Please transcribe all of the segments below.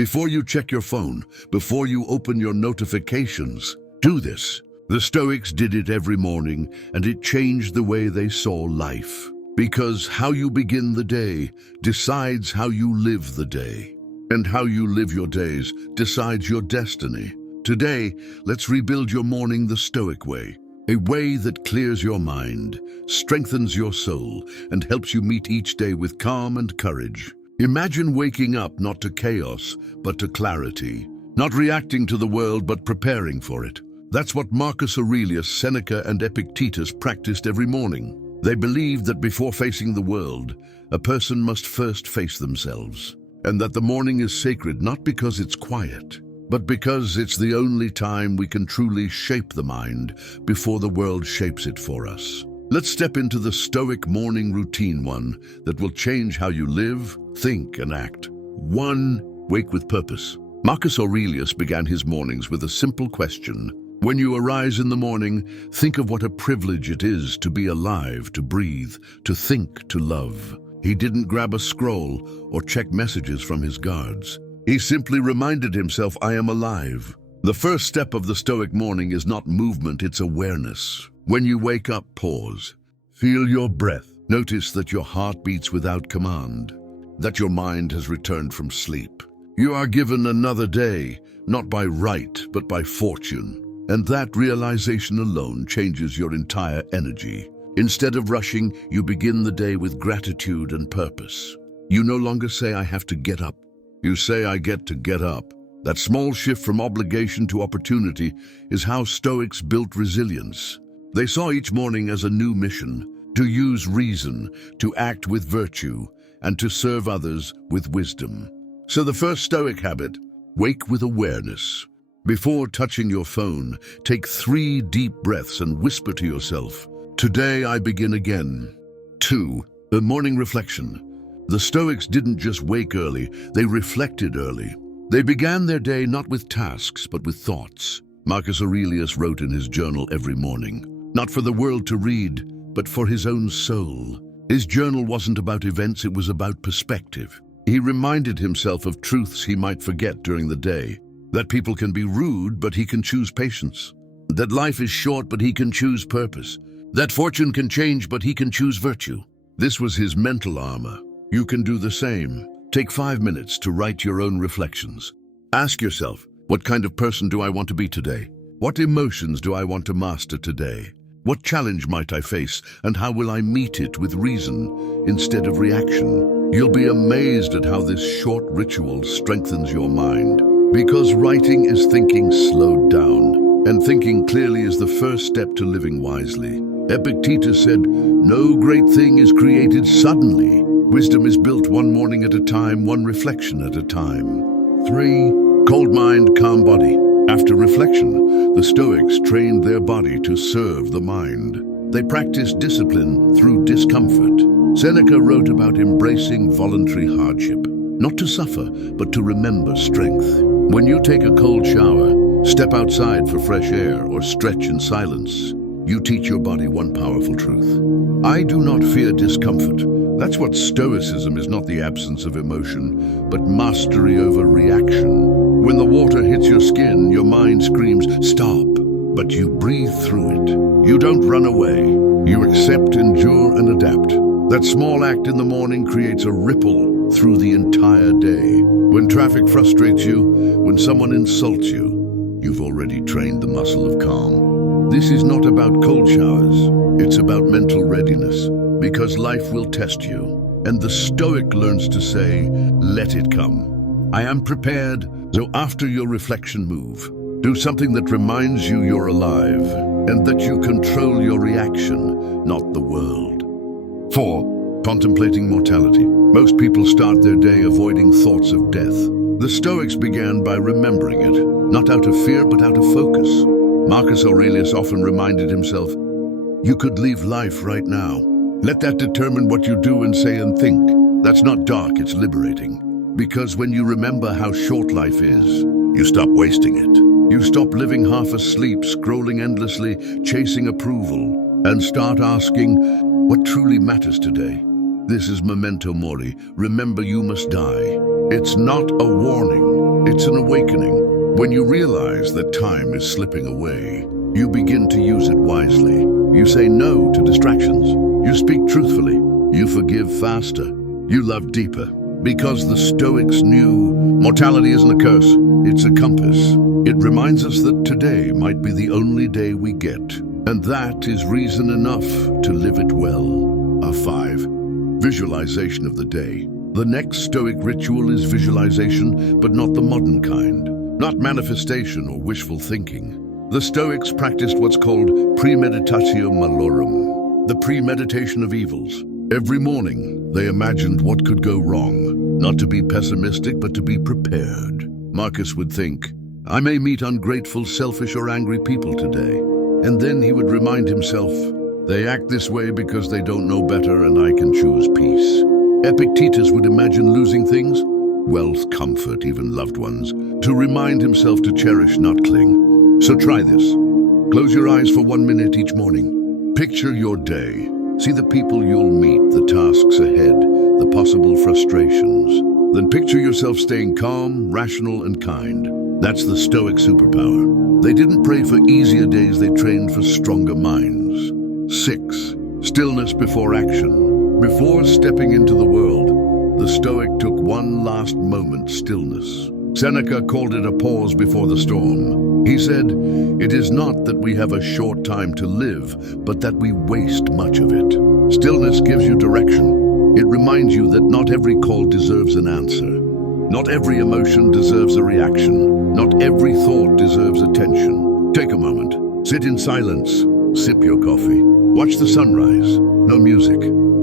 Before you check your phone, before you open your notifications, do this. The Stoics did it every morning, and it changed the way they saw life. Because how you begin the day decides how you live the day. And how you live your days decides your destiny. Today, let's rebuild your morning the Stoic way. A way that clears your mind, strengthens your soul, and helps you meet each day with calm and courage. Imagine waking up not to chaos, but to clarity. Not reacting to the world, but preparing for it. That's what Marcus Aurelius, Seneca, and Epictetus practiced every morning. They believed that before facing the world, a person must first face themselves. And that the morning is sacred not because it's quiet, but because it's the only time we can truly shape the mind before the world shapes it for us. Let's step into the Stoic morning routine, one that will change how you live, think, and act. 1. Wake with purpose. Marcus Aurelius began his mornings with a simple question. When you arise in the morning, think of what a privilege it is to be alive, to breathe, to think, to love. He didn't grab a scroll or check messages from his guards. He simply reminded himself, I am alive. The first step of the Stoic morning is not movement, it's awareness. When you wake up, pause. Feel your breath. Notice that your heart beats without command, that your mind has returned from sleep. You are given another day, not by right, but by fortune. And that realization alone changes your entire energy. Instead of rushing, you begin the day with gratitude and purpose. You no longer say, I have to get up. You say, I get to get up. That small shift from obligation to opportunity is how Stoics built resilience. They saw each morning as a new mission, to use reason, to act with virtue, and to serve others with wisdom. So the first Stoic habit, wake with awareness. Before touching your phone, take 3 deep breaths and whisper to yourself, today I begin again. 2. The morning reflection. The Stoics didn't just wake early, they reflected early. They began their day not with tasks, but with thoughts. Marcus Aurelius wrote in his journal every morning, not for the world to read, but for his own soul. His journal wasn't about events, it was about perspective. He reminded himself of truths he might forget during the day. That people can be rude, but he can choose patience. That life is short, but he can choose purpose. That fortune can change, but he can choose virtue. This was his mental armor. You can do the same. Take 5 minutes to write your own reflections. Ask yourself, what kind of person do I want to be today? What emotions do I want to master today? What challenge might I face, and how will I meet it with reason instead of reaction? You'll be amazed at how this short ritual strengthens your mind. Because writing is thinking slowed down, and thinking clearly is the first step to living wisely. Epictetus said, no great thing is created suddenly. Wisdom is built one morning at a time, one reflection at a time. 3. Cold mind, calm body. After reflection, the Stoics trained their body to serve the mind. They practiced discipline through discomfort. Seneca wrote about embracing voluntary hardship, not to suffer, but to remember strength. When you take a cold shower, step outside for fresh air, or stretch in silence, you teach your body one powerful truth. I do not fear discomfort. That's what Stoicism is, not the absence of emotion, but mastery over reaction. When the water hits your skin, your mind screams, stop, but you breathe through it. You don't run away. You accept, endure, and adapt. That small act in the morning creates a ripple through the entire day. When traffic frustrates you, when someone insults you, you've already trained the muscle of calm. This is not about cold showers. It's about mental readiness, because life will test you. And the Stoic learns to say, let it come. I am prepared. So after your reflection move, do something that reminds you you're alive and that you control your reaction, not the world. 4. Contemplating mortality. Most people start their day avoiding thoughts of death. The Stoics began by remembering it, not out of fear, but out of focus. Marcus Aurelius often reminded himself, you could leave life right now. Let that determine what you do and say and think. That's not dark, it's liberating. Because when you remember how short life is, you stop wasting it. You stop living half asleep, scrolling endlessly, chasing approval, and start asking, what truly matters today? This is memento mori. Remember, you must die. It's not a warning. It's an awakening. When you realize that time is slipping away, you begin to use it wisely. You say no to distractions. You speak truthfully. You forgive faster. You love deeper. Because the Stoics knew mortality isn't a curse, it's a compass. It reminds us that today might be the only day we get, and that is reason enough to live it well. 5. Visualization of the day. The next Stoic ritual is visualization, but not the modern kind. Not manifestation or wishful thinking. The Stoics practiced what's called premeditatio malorum, the premeditation of evils. Every morning, they imagined what could go wrong, not to be pessimistic, but to be prepared. Marcus would think, I may meet ungrateful, selfish, or angry people today. And then he would remind himself, they act this way because they don't know better and I can choose peace. Epictetus would imagine losing things, wealth, comfort, even loved ones, to remind himself to cherish, not cling. So try this. Close your eyes for 1 minute each morning. Picture your day. See the people you'll meet, the tasks ahead, the possible frustrations. Then picture yourself staying calm, rational, and kind. That's the Stoic superpower. They didn't pray for easier days, they trained for stronger minds. 6. Stillness before action. Before stepping into the world, the Stoic took one last moment stillness. Seneca called it a pause before the storm. He said, it is not that we have a short time to live, but that we waste much of it. Stillness gives you direction. It reminds you that not every call deserves an answer. Not every emotion deserves a reaction. Not every thought deserves attention. Take a moment. Sit in silence. Sip your coffee. Watch the sunrise. No music.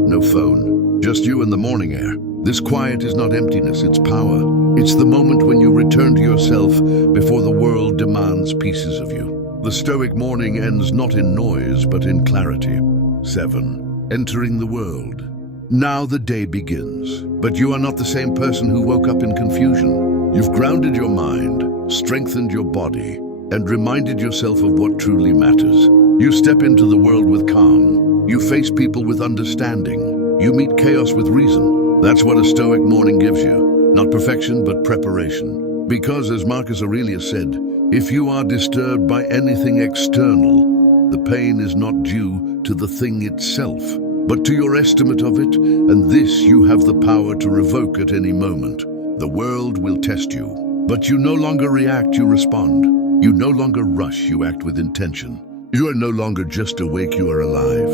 No phone. Just you and the morning air. This quiet is not emptiness, it's power. It's the moment when you return to yourself before the world demands pieces of you. The Stoic morning ends not in noise, but in clarity. 7. Entering the world. Now the day begins, but you are not the same person who woke up in confusion. You've grounded your mind, strengthened your body, and reminded yourself of what truly matters. You step into the world with calm. You face people with understanding. You meet chaos with reason. That's what a Stoic morning gives you. Not perfection, but preparation. Because, as Marcus Aurelius said, if you are disturbed by anything external, the pain is not due to the thing itself, but to your estimate of it, and this you have the power to revoke at any moment. The world will test you, but you no longer react, you respond. You no longer rush, you act with intention. You are no longer just awake, you are alive.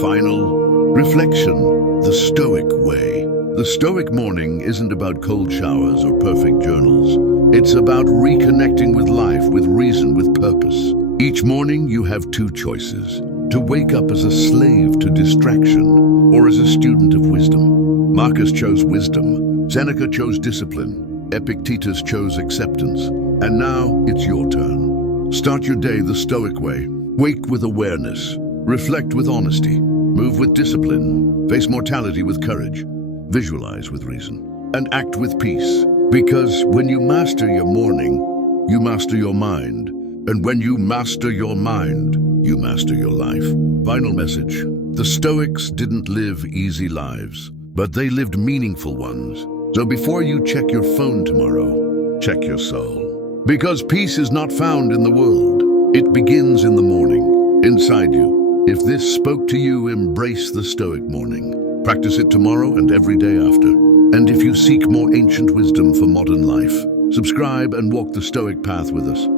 Final reflection, the Stoic way. The Stoic morning isn't about cold showers or perfect journals. It's about reconnecting with life, with reason, with purpose. Each morning you have two choices: to wake up as a slave to distraction or as a student of wisdom. Marcus chose wisdom, Seneca chose discipline, Epictetus chose acceptance, and now it's your turn. Start your day the Stoic way. Wake with awareness, reflect with honesty, move with discipline, face mortality with courage, visualize with reason, and act with peace. Because when you master your morning, you master your mind. And when you master your mind, you master your life. Final message. The Stoics didn't live easy lives, but they lived meaningful ones. So before you check your phone tomorrow, check your soul. Because peace is not found in the world. It begins in the morning, inside you. If this spoke to you, embrace the Stoic morning. Practice it tomorrow and every day after. And if you seek more ancient wisdom for modern life, subscribe and walk the Stoic path with us.